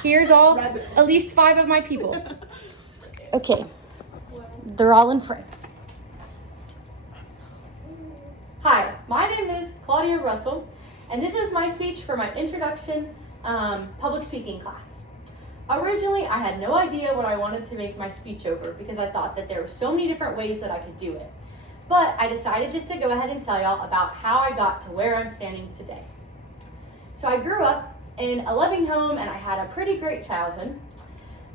Here's at least 5 of my people. Okay, they're all in frame. Hi, my name is Claudia Russell, and this is my speech for my introduction public speaking class. Originally, I had no idea what I wanted to make my speech over because I thought that there were so many different ways that I could do it. But I decided just to go ahead and tell y'all about how I got to where I'm standing today. So I grew up in a loving home and I had a pretty great childhood.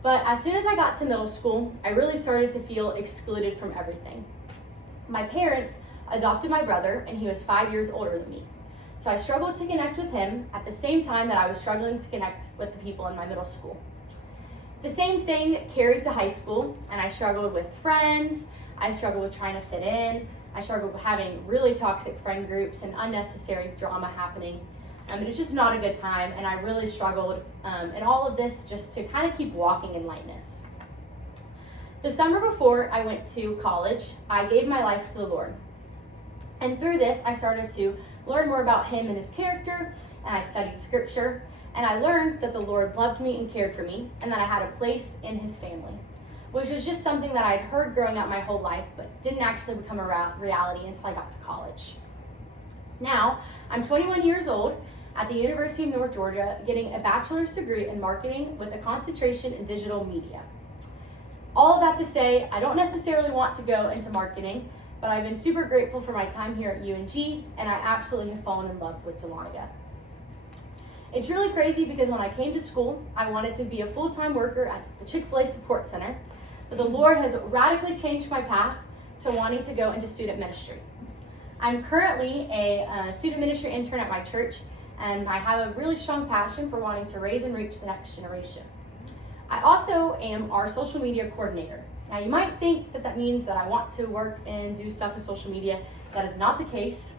But as soon as I got to middle school, I really started to feel excluded from everything. My parents adopted my brother and he was 5 years older than me. So I struggled to connect with him at the same time that I was struggling to connect with the people in my middle school. The same thing carried to high school, and I struggled with friends, I struggled with trying to fit in, I struggled with having really toxic friend groups and unnecessary drama happening. It was just not a good time, and I really struggled in all of this just to kind of keep walking in lightness. The summer before I went to college, I gave my life to the Lord. And through this, I started to learn more about Him and His character, and I studied scripture, and I learned that the Lord loved me and cared for me, and that I had a place in His family, which was just something that I'd heard growing up my whole life, but didn't actually become a reality until I got to college. Now, I'm 21 years old at the University of North Georgia, getting a bachelor's degree in marketing with a concentration in digital media. All of that to say, I don't necessarily want to go into marketing, but I've been super grateful for my time here at UNG, and I absolutely have fallen in love with Dahlonega. It's really crazy because when I came to school, I wanted to be a full-time worker at the Chick-fil-A Support Center, but the Lord has radically changed my path to wanting to go into student ministry. I'm currently a student ministry intern at my church, and I have a really strong passion for wanting to raise and reach the next generation. I also am our social media coordinator. Now, you might think that that means that I want to work and do stuff with social media. That is not the case.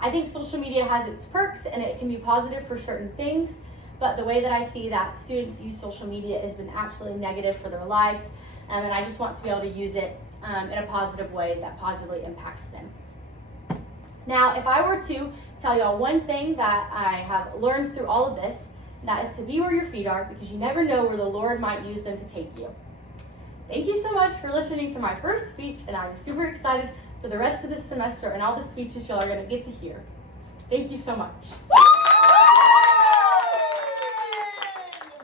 I think social media has its perks and it can be positive for certain things, but the way that I see that students use social media has been absolutely negative for their lives, and I just want to be able to use it in a positive way that positively impacts them. Now, if I were to tell y'all one thing that I have learned through all of this, that is to be where your feet are, because you never know where the Lord might use them to take you. Thank you so much for listening to my first speech, and I'm super excited for the rest of this semester and all the speeches y'all are going to get to hear. Thank you so much.